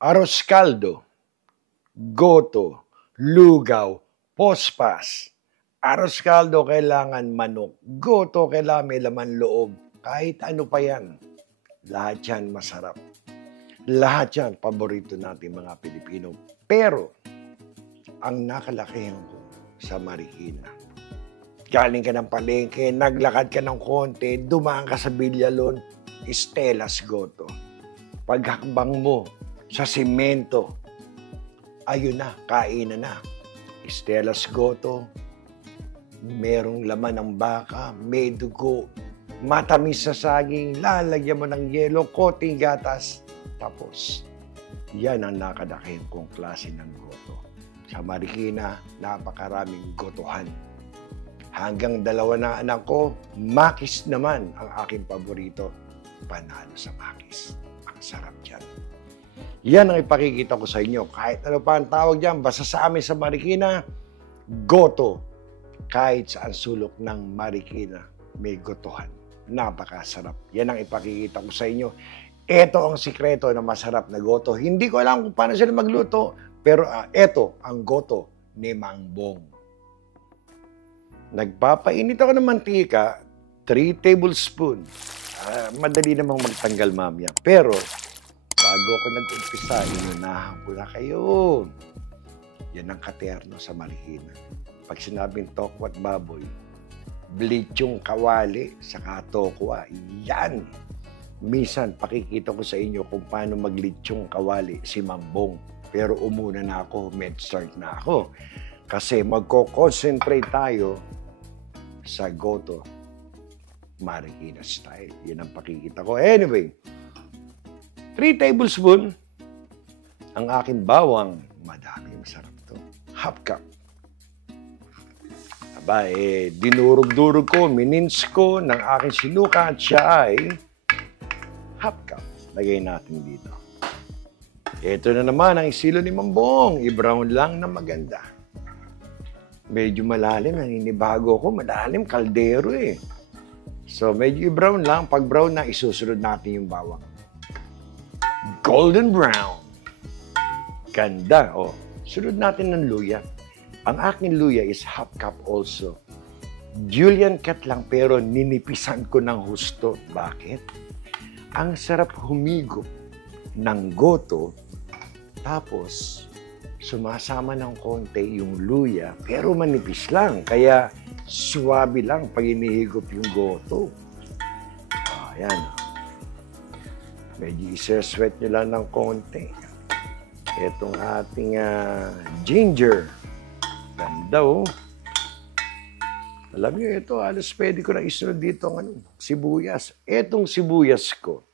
Arroz caldo, goto, lugaw, pospas. Arroz caldo kailangan manok. Goto kailangan may laman loob. Kahit ano pa yan. Lahat yan masarap. Lahat yan paborito natin mga Pilipino. Pero, ang nakalakihan ko sa Marikina, galing ka ng palengke, naglakad ka ng konti, dumaan ka sa Villalon, Estelas Goto. Paghakbang mo sa simento, ayun na, kainan na. Estelas Goto, merong laman ng baka, may dugo, matamis sa saging, lalagyan mo ng yelo, koting gatas, tapos yan ang nakadaking kong klase ng goto. Sa Marikina, napakaraming gotohan. Hanggang dalawa na anak ko, makis naman ang aking paborito. Panalo sa makis. Ang sarap dyan. Yan ang ipakikita ko sa inyo. Kahit ano pa ang tawag dyan, basta sa amin sa Marikina, goto. Kahit saan sulok ng Marikina, may gotohan. Napakasarap. Yan ang ipakikita ko sa inyo. Ito ang sikreto na masarap na goto. Hindi ko alam kung paano sila magluto, pero ito ang goto ni Mang Bong. Nagpapainit ako ng mantika, 3 tablespoons. Madali namang magtanggal mamaya. Pero, bago ako nag-umpisa, inunahan ko na kayo. Yan ang katerno sa Marikina. Pag sinabing tokwat baboy, bleachong kawali, saka tokwa, yan. Minsan, pakikita ko sa inyo kung paano maglitsong kawali si Mambong. Pero umuna na ako, med-start na ako. Kasi magko-concentrate tayo sa goto Marikina style. Yan ang pakikita ko. Anyway, 3 tablespoons ang aking bawang. Madami, masarap to. Half cup. Aba, dinurog-durog ko, minins ko ng aking sinuka at siya ay half cup. Lagay natin dito. Ito na naman ang isilo ni Mambong. I-brown lang na maganda. Medyo malalim. Naninibago ko. Malalim. Kaldero eh. So, medyo i-brown lang. Pag brown na, isusunod natin yung bawang. Golden brown. Ganda. Oh. Sunod natin ng luya. Ang aking luya is half cup also. Julian cut lang pero ninipisan ko ng husto. Bakit? Ang sarap humigop ng goto, tapos sumasama ng konti yung luya, pero manipis lang. Kaya suwabe lang pag inihigop yung goto. Ayan. Medyo isa-sweat nyo lang ng konti. Itong ating ginger. Ganda oh. Alam nyo, ito, alas pwede ko na isunod dito ang sibuyas. Etong sibuyas ko,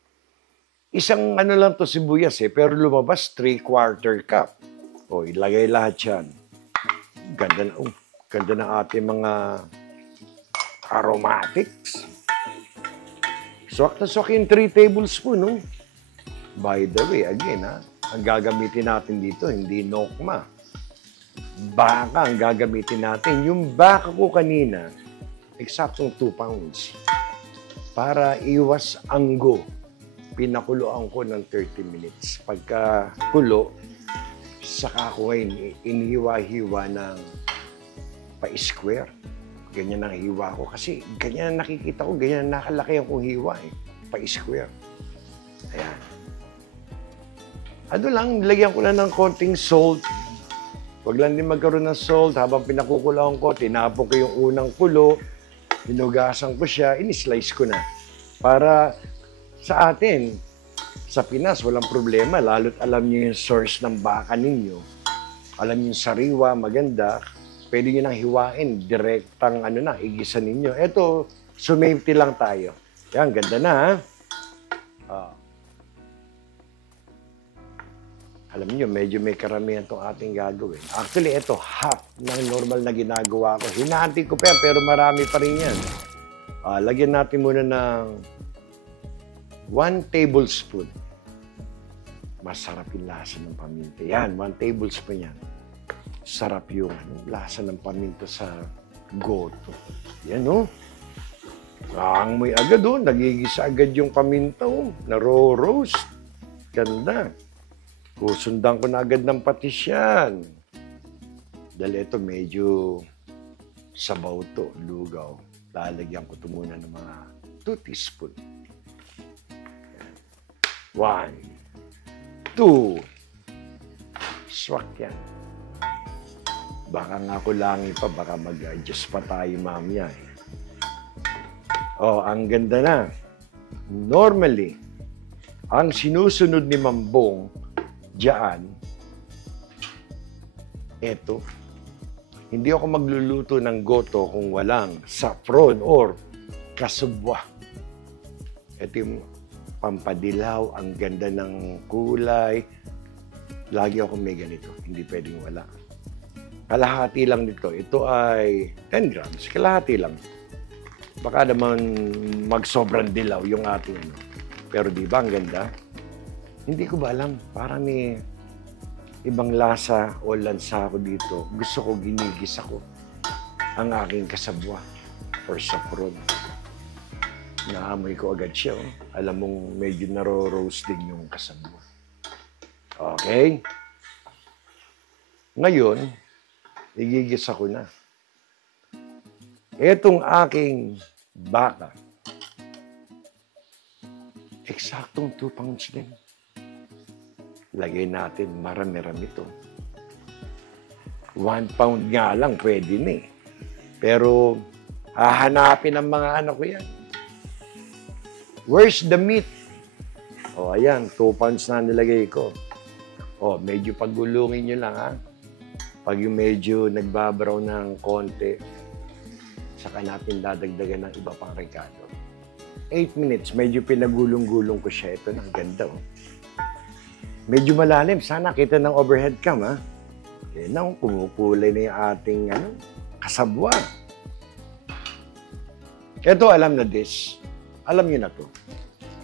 isang lang to sibuyas pero lumabas 3/4 cup. O, ilagay lahat yan. Ganda na, ganda ng ating mga aromatics. Swak na swak yung 3 tablespoons, no? By the way, again, ang gagamitin natin dito, hindi nokma. Baka ang gagamitin natin. Yung baka ko kanina, eksaktong 2 pounds. Para iwas anggo, pinakuloan ko ng 30 minutes. Pagka kulo, saka ko ngayon inihiwa-hiwa ng pa-square. Ganyan ang hiwa ko. Kasi ganyan ang nakikita ko, ganyan ang nakalaki akong hiwa pa-square. Ayan. Ano lang, nilagyan ko lang ng konting salt. Huwag lang din magkaroon ng salt. Habang pinakukulaan ko, tinapon ko yung unang kulo, hinugasan ko siya, in-slice ko na. Para sa atin, sa Pinas, walang problema. Lalo't alam niyo yung source ng baka ninyo. Alam niyo yung sariwa, maganda. Pwede niyo nang hiwain. Direktang igisa ninyo. Ito, sumafety lang tayo. Yan, ganda na ha. Alam niyo, medyo may karamihan itong ating gagawin. Actually, ito, half ng normal na ginagawa ko. Hinahati ko pa yan, pero marami pa rin yan. Lagyan natin muna ng 1 tablespoon. Masarap yung lasa ng paminta. Yan, 1 tablespoon yan. Sarap yung lasa ng paminta sa goto. Yan, no? Amoy agad, nagigisa agad yung paminta, naro-roast. Ganda. Susundan ko na agad ng patis yan. Dahil ito medyo sabaw to, lugaw. Lalagyan ko ito muna ng mga 2 teaspoon. 1, 2. Swak yan. Baka nga kulangin pa, baka mag-adjust pa tayo mamaya. Oh, ang ganda na. Normally, ang sinusunod ni Mambong diyan, eto, hindi ako magluluto ng goto kung walang saffron or kasubwa. Ito yung pampadilaw, ang ganda ng kulay. Lagi ako may ganito, hindi pwedeng wala. Kalahati lang nito. Ito ay 10 grams, kalahati lang. Baka naman magsobrang dilaw yung ating ano. Pero di ba ang ganda? Hindi ko ba alam, parang may ibang lasa o lansa ko dito. Gusto ko ginigis ako ang aking kasabwa or saffron. Naamoy ko agad siya. Oh. Alam mong medyo naro-roast din yung kasabwa. Okay? Ngayon, igigis ako na. Etong aking baka, eksaktong 2 pounds din. Lagay natin, marami-rami ito. 1 pound nga lang, pwede na eh. Pero, hahanapin ng mga anak ko yan. Where's the meat? O, ayan, 2 pounds na nilagay ko. O, medyo paggulungin nyo lang, ha? Pag yung medyo nagbabraw ng konti, saka natin dadagdagan ng iba pang rekado. 8 minutes, medyo pinagulong-gulong ko siya. Ito, ang ganda, oh. Medyo malalim. Sana kita ng overhead cam, ha? Kaya na, kumukulay na yung ating kasabwa. Ito, alam na this. Alam niyo na to.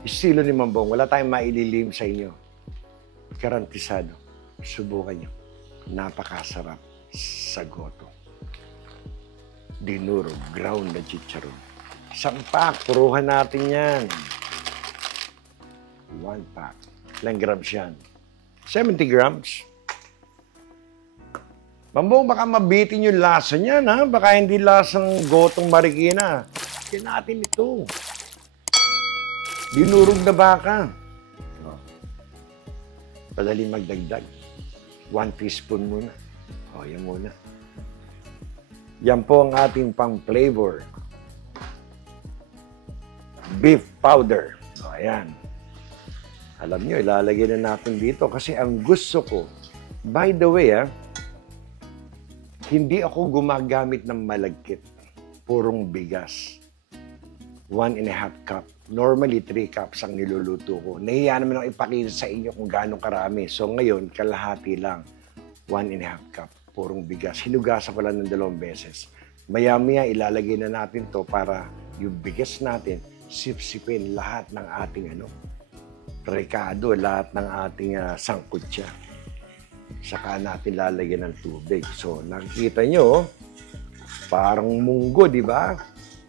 Estilo ni Mambong, wala tayong maililim sa inyo. Garantisado. Subukan niyo. Napakasarap sa goto. Dinurog, ground na chicharon. Isang pack, puruhan natin yan. 1 pack. Ilang grams yan? 70 grams. Mambong, baka mabitin yung lasa niyan, ha? Baka hindi lasang gotong Marikina. Kaya natin ito. Dinurog na baka. Padali magdagdag. 1 teaspoon muna. O, yan muna. Yan po ang ating pang-flavor. Beef powder. O, ayan. Alam nyo, ilalagay na natin dito kasi ang gusto ko, by the way, hindi ako gumagamit ng malagkit. Purong bigas. 1.5 cup. Normally, 3 cups ang niluluto ko. Nahiya naman ako ipakita sa inyo kung gaano karami. So ngayon, kalahati lang. 1.5 cup. Purong bigas. Hinugasan ko lang ng 2 beses. Maya-maya, ilalagay na natin to para yung bigas natin, sip-sipin lahat ng ating rekado, lahat ng ating sangkutya. Saka natin lalagyan ng tubig. So, nakikita nyo, parang munggo, di ba?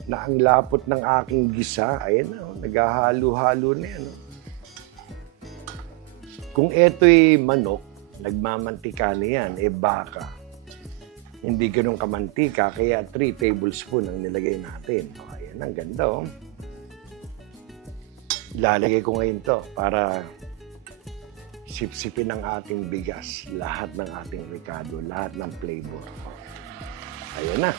Na ang lapot ng aking gisa, ayan na, naghahalo-halo na yan. Kung ito'y manok, nagmamantika na yan, baka. Hindi ganun kamantika, kaya 3 tablespoon ang nilagay natin. O, ayan, ang ganda, oh. Ilalagay ko ngayon to para sip-sipin ang ating bigas, lahat ng ating rekado, lahat ng flavor. Ayan na.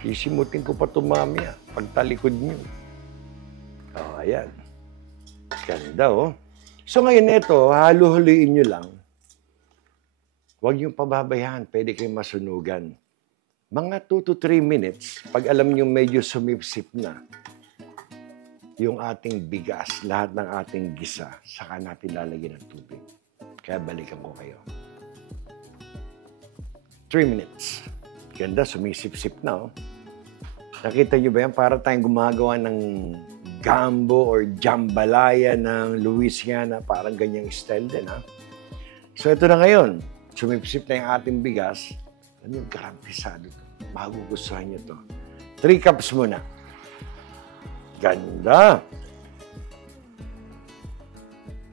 Sisimutin ko pa ito mamaya, pagtalikod nyo. O, ayan. Ganda, oh. So ngayon ito, halo-haluin nyo lang. Huwag nyo pababayaan, pwede kayong masunugan. Mga 2 to 3 minutes, pag alam nyo medyo sumipsip na yung ating bigas, lahat ng ating gisa, saka natin lalagyan ng tubig. Kaya balikan ko kayo. 3 minutes. Ganda, sumisip-sip na, oh. Nakita nyo ba yan? Para tayong gumagawa ng gambo or jambalaya ng Louisiana. Parang ganyang style din, ha? So, ito na ngayon. Sumipsip na yung ating bigas. Ano yung garantisado to? Magugustuhan nyo to. 3 cups muna. Ganda.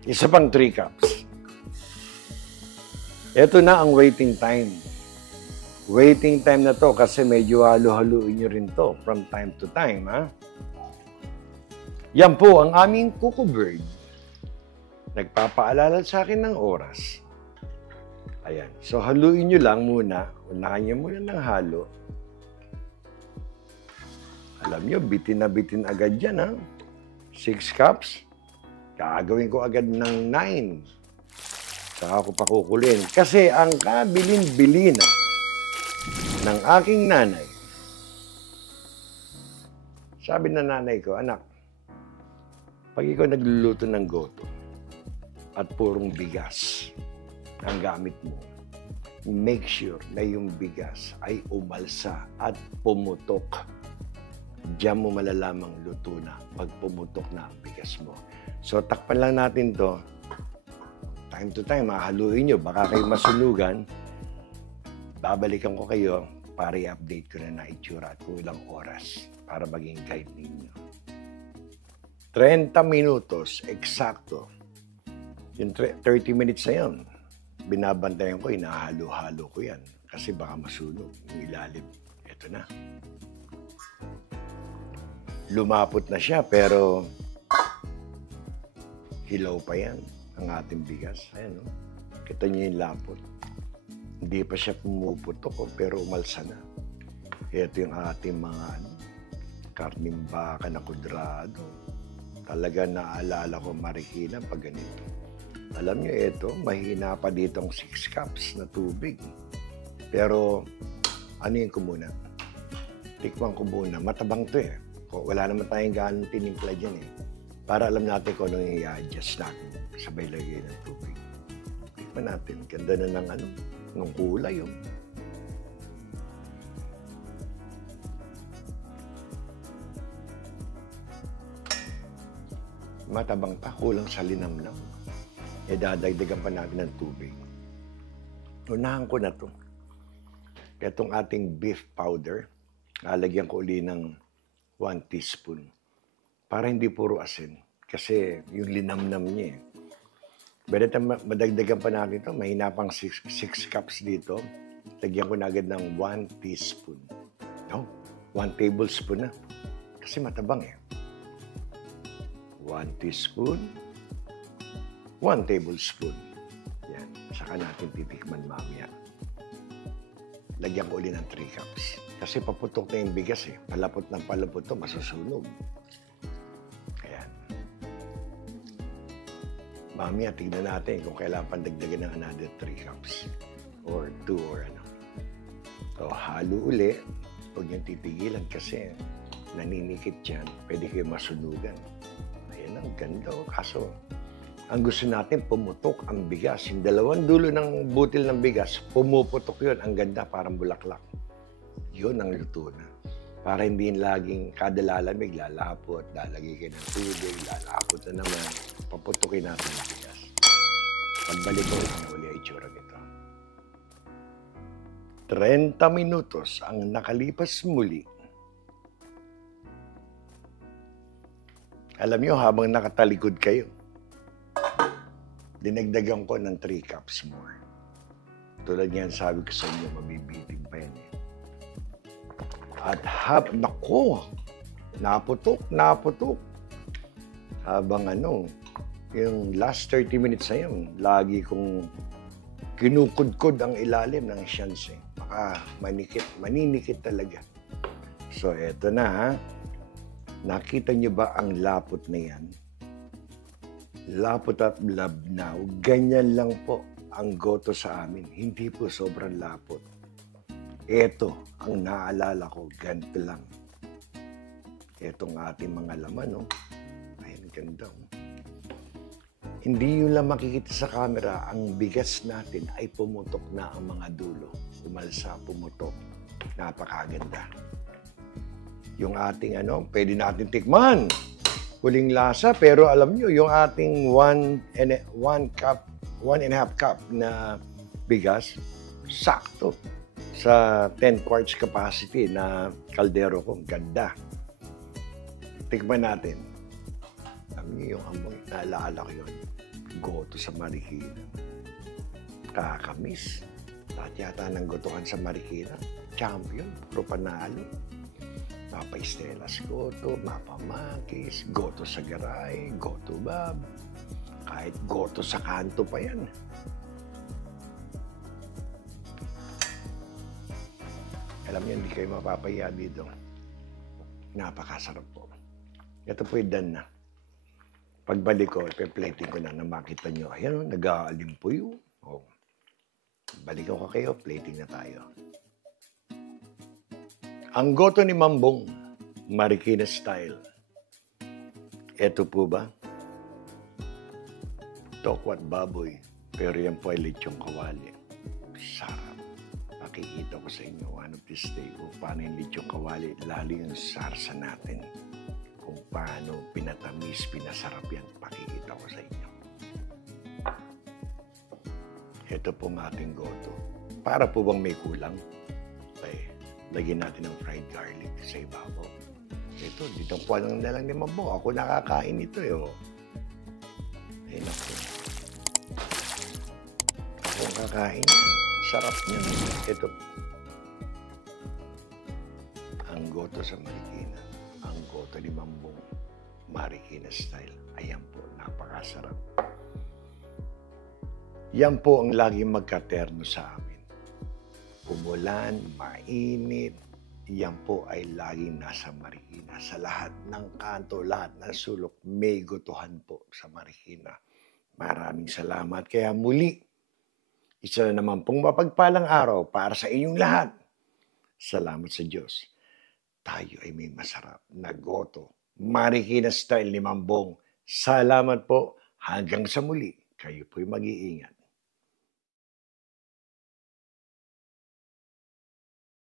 Isa pang 3 cups. Ito na ang waiting time. Waiting time na to kasi medyo halo-haluin nyo rin to from time to time, ha? Yan po ang aming Cuckoo Bird. Nagpapaalala sa akin ng oras. Ayan. So, haluin nyo lang muna. Unahan nyo muna ng halo. Alam nyo, bitin na bitin agad yan, ha? 6 cups. Gagawin ko agad ng 9. Saka ako pakukulin. Kasi ang kabilin-bili na ng aking nanay, sabi na nanay ko, anak, pag ikaw nagluluto ng goto at purong bigas ang gamit mo, make sure na yung bigas ay umalsa at pumutok. Diyan mo malalamang luto na pag pumutok na ang bigas mo. So, takpan lang natin to. Time to time, haluin nyo. Baka kayo masunugan. Babalikan ko kayo para i-update ko na itsura at kung ilang oras para maging guide ninyo. 30 minutos, eksakto. Yung 30 minutes na yun, binabantayan ko, inahalo-halo ko yan. Kasi baka masunog yung ilalim. Ito na. Lumapot na siya, pero hilaw pa yan ang ating bigas. Ayan, no? Kita niyo yung lapot. Hindi pa siya pumuputok, pero umalsa na. Ito yung ating mga karning baka na kudrado. Talaga naalala ko marikina pag ganito. Alam niyo ito, mahina pa dito ang 6 cups na tubig. Pero, ano yun ko muna? Tikman ko muna. Matabang to eh. Wala naman tayong ganong tinimpla dyan eh. Para alam natin kung ano yung i-adjust natin. Sabay lagay ng tubig. Tikman natin. Ganda na ng nung kulay yun. Matabang pa, kulang sa linamnam. Dadagdagan pa natin ng tubig. Unahan ko na to. Itong ating beef powder, lalagyan ko uli ng 1 teaspoon. Para hindi puro asin. Kasi yung linamnam niya eh. By the time madagdagan pa natin ito, mahina pang 6 cups dito. Lagyan ko na agad ng 1 teaspoon. No? 1 tablespoon na. Kasi matabang eh. 1 teaspoon. 1 tablespoon. Yan. Saka natin titikman mamaya. Lagyan ko ulit ng 3 cups. Kasi paputok na yung bigas eh. Palapot ng palapot to, masusunog. Ayan. Mamaya, tignan natin kung kailangan pandagdagan ng another 3 cups. Or 2 or ano. So, halo uli. Huwag niyong titigilan kasi naninikit yan. Pwede kayo masunugan. Ayan ang ganda. Kaso, ang gusto natin, pumutok ang bigas. Yung dalawang dulo ng butil ng bigas, pumuputok yun. Ang ganda, parang bulaklak. Yun ang luto na. Para hindi laging kada lalamig, lalapot, lalagay kayo ng tubig, lalapot na naman. Paputukin natin ang bigas. Pagbalik ko, uli ay itsura nito. 30 minutos ang nakalipas muli. Alam niyo, habang nakatalikod kayo, dinagdagan ko ng 3 cups more. Tulad yan, sabi ko sa inyo, mabibitig pa yan eh. At naku, naputok. Habang yung last 30 minutes na yun, lagi kong kinukudkod ang ilalim ng siyanse. Baka maninikit talaga. So, eto na ha. Nakita niyo ba ang lapot na yan? Lapot at labnaw, ganyan lang po ang goto sa amin. Hindi po sobrang lapot. Ito, ang naalala ko, ganito lang. Itong ating mga laman, no? Ayun, ganda. Hindi yun lang makikita sa camera, ang bigas natin ay pumutok na ang mga dulo. Umalsa, pumutok. Napakaganda. Yung ating pwede natin tikman. Huling lasa, pero alam nyo, yung ating 1.5 cup na bigas, sakto sa 10 quarts capacity na kaldero ko. Ganda. Tikman natin. Alam niyo yung amoy, naalala ko yun. Goto sa Marikina. Kakamis. Lahat yata ng gotohan sa Marikina. Champion, puro panalo. Mapa Estelas Goto, Mapa Makis, Goto sa Garay, Goto Bab. Kahit goto sa kanto pa yan. Alam niyo, hindi kayo mapapaya dito. Napakasarap po. Ito po yung dan na. Pagbalik ko, ipe-plating ko na makita nyo. Ayan o, nag-aalim po yun. Oh. Balik ko kayo, plating na tayo. Ang goto ni Mambong, Marikina style. Ito po ba? Tokwat baboy, pero yan po ay lechong kawali. Sarap. Makikita ko sa inyo one of this day kung paano yung lechong kawali, lalo yung sarsa natin. Kung paano pinatamis, pinasarap yan, pakikita ko sa inyo. Ito po ang ating goto. Para po bang may kulang? Ay, lagyan natin ng fried garlic sa ibabaw. Ito, dito po lang na lang ni Mambong. Ako nakakain ito eh. Oh. Ay, naku. Ako kakain. Sarap niya. Ito. Ang goto sa Marikina. Ang goto ni Mambong. Marikina style. Ayan po, napakasarap. Yan po ang laging magkaterno sa amin. Umulan, mainit, yan po ay laging nasa Marikina. Sa lahat ng kanto, lahat ng sulok, may gotohan po sa Marikina. Maraming salamat. Kaya muli, isa na naman pong mapagpalang araw para sa inyong lahat. Salamat sa Diyos. Tayo ay may masarap na goto. Marikina style ni Mambong. Salamat po. Hanggang sa muli, kayo po'y mag-iingat.